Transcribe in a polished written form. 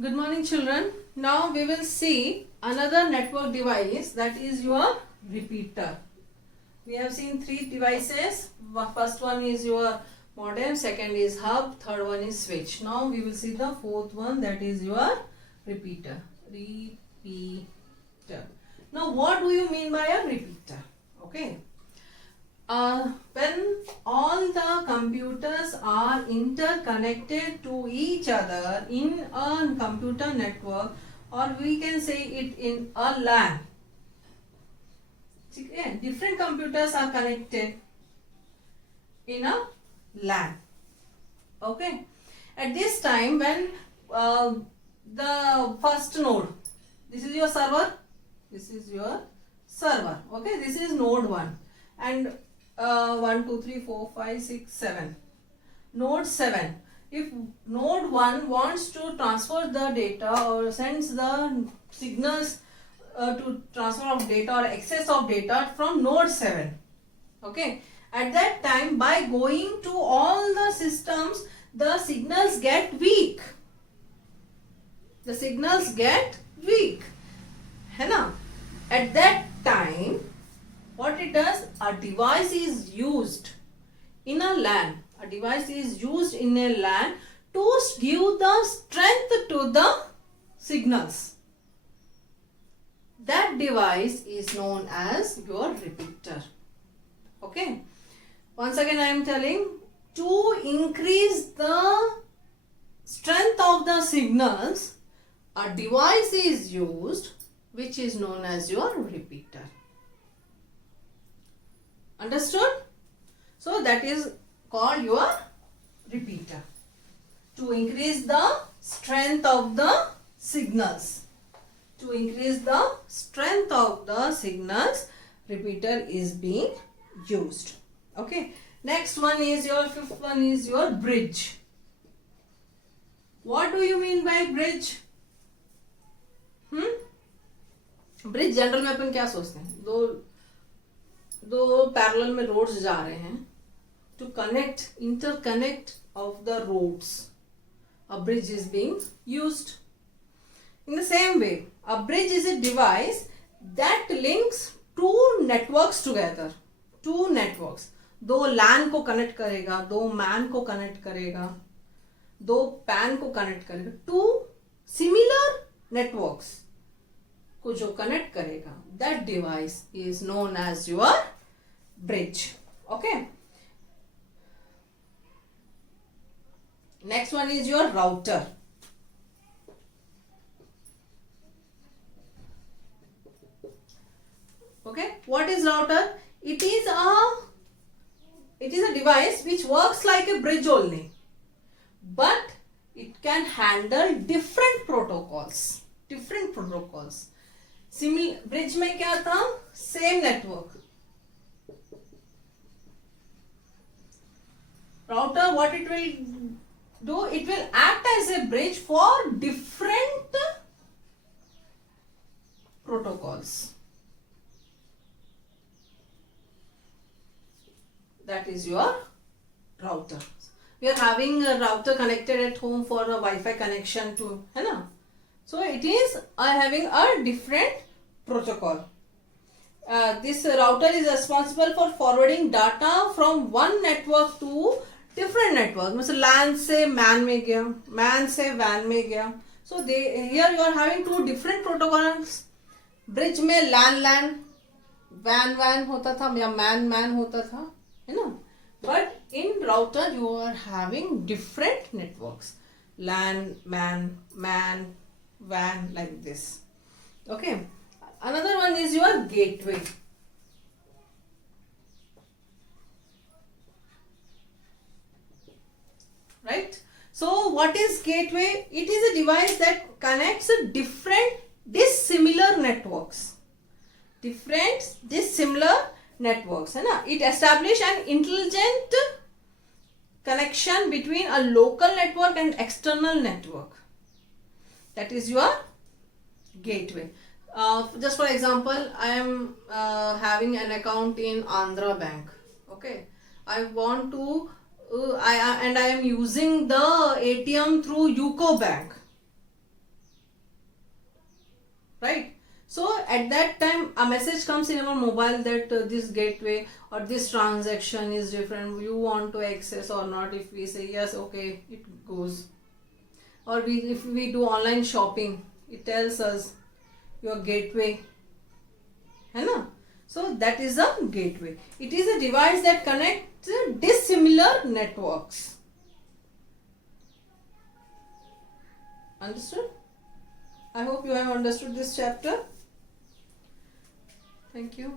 Good morning, children. Now we will see another network device, that is your repeater. We have seen three devices. First one is your modem, second is hub, third one is switch. Now we will see the fourth one, that is your repeater. Repeater. Now what do you mean by a repeater? Okay. When all the computers are interconnected to each other in a computer network, or we can say it in a LAN. Different computers are connected in a LAN. Okay. At this time, when the first node, this is your server, this is your server. Okay, this is node 1, and 1, 2, 3, 4, 5, 6, 7. Node 7. If node 1 wants to transfer the data or sends the signals to transfer of data or access of data from node 7. Okay. At that time, by going to all the systems, the signals get weak. The signals get weak. है ना? At that time, what it does, a device is used in a LAN. A device is used in a LAN to give the strength to the signals. That device is known as your repeater. Okay. Once again I am telling, to increase the strength of the signals, a device is used which is known as your repeater. Understood? So that is called your repeater. To increase the strength of the signals. To increase the strength of the signals, repeater is being used. Okay. Next one is your, fifth one is your bridge. What do you mean by bridge? Bridge general में अपन क्या सोचते हैं, दो parallel में roads जा रहे हैं, to connect, interconnect of the roads, a bridge is being used. In the same way, a bridge is a device that links two networks together. Two networks. दो LAN को कनेक्ट करेगा, दो MAN को connect करेगा, दो PAN को connect करेगा. Two similar networks को जो कनेक्ट करेगा, that device is known as your bridge. Okay. Next one is your router. Okay, what is router? It is a device which works like a bridge only, but it can handle different protocols. Bridge में क्या था? Same network. Router, what it will do? It will act as a bridge for different protocols. That is your router. We are having a router connected at home for a Wi-Fi connection to, है ना? So it is having a different protocol. This router is responsible for forwarding data from one network to different network. मतलब LAN से MAN में गया, MAN से WAN में गया. So here you are having two different protocols. Bridge में LAN WAN होता था या MAN होता था, है ना? But in router you are having different networks. LAN, MAN, WAN, like this. Okay. Another one is your gateway. Right? So what is gateway? It is a device that connects different dissimilar networks. है ना? It establish an intelligent connection between a local network and external network. That is your gateway. Just for example, I am having an account in Andhra Bank. Okay, I want to I am using the ATM through UCO Bank. right? So at that time a message comes in our mobile that this gateway or this transaction is different, you want to access or not. If we say yes, okay, it goes. Or if we do online shopping, it tells us your gateway, है ना? So that is a gateway. It is a device that connects dissimilar networks. Understood? I hope you have understood this chapter. Thank you.